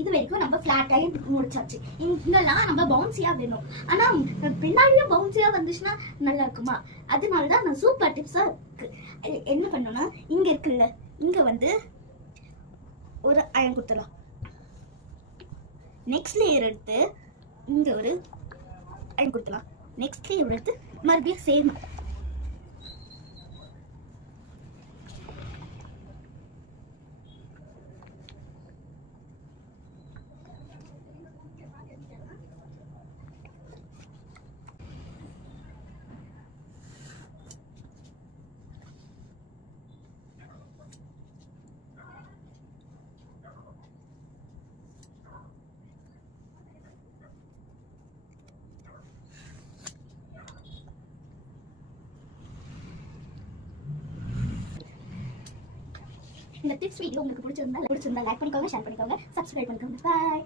இது வரைக்கும் நம்ம ஃபிளாட்டாகி முடிச்சாச்சு. இங்கெல்லாம் நம்ம பவுன்சியா வேணும். ஆனா பின்னாடியும் பவுன்சியா வந்துச்சுன்னா நல்லா இருக்குமா? அதனாலதான் நான் சூப்பர் டிப்ஸா இருக்கு. என்ன பண்ணோம்னா இங்க இருக்குல்ல, இங்க வந்து ஒரு அயன் கொடுத்துடலாம். நெக்ஸ்ட் லேயர் எடுத்து இங்க ஒரு அயன் கொடுத்துடலாம். நெக்ஸ்ட் லேயர் எடுத்து மறுபடியும் சேம் இந்த டிப்ஸ் வீடியோ உங்களுக்கு பிடிச்சிருந்தா லைக் பண்ணிக்கோங்க, ஷேர் பண்ணிக்கோங்க, சப்ஸ்கிரைப் பண்ணிக்கோங்க. பாய்.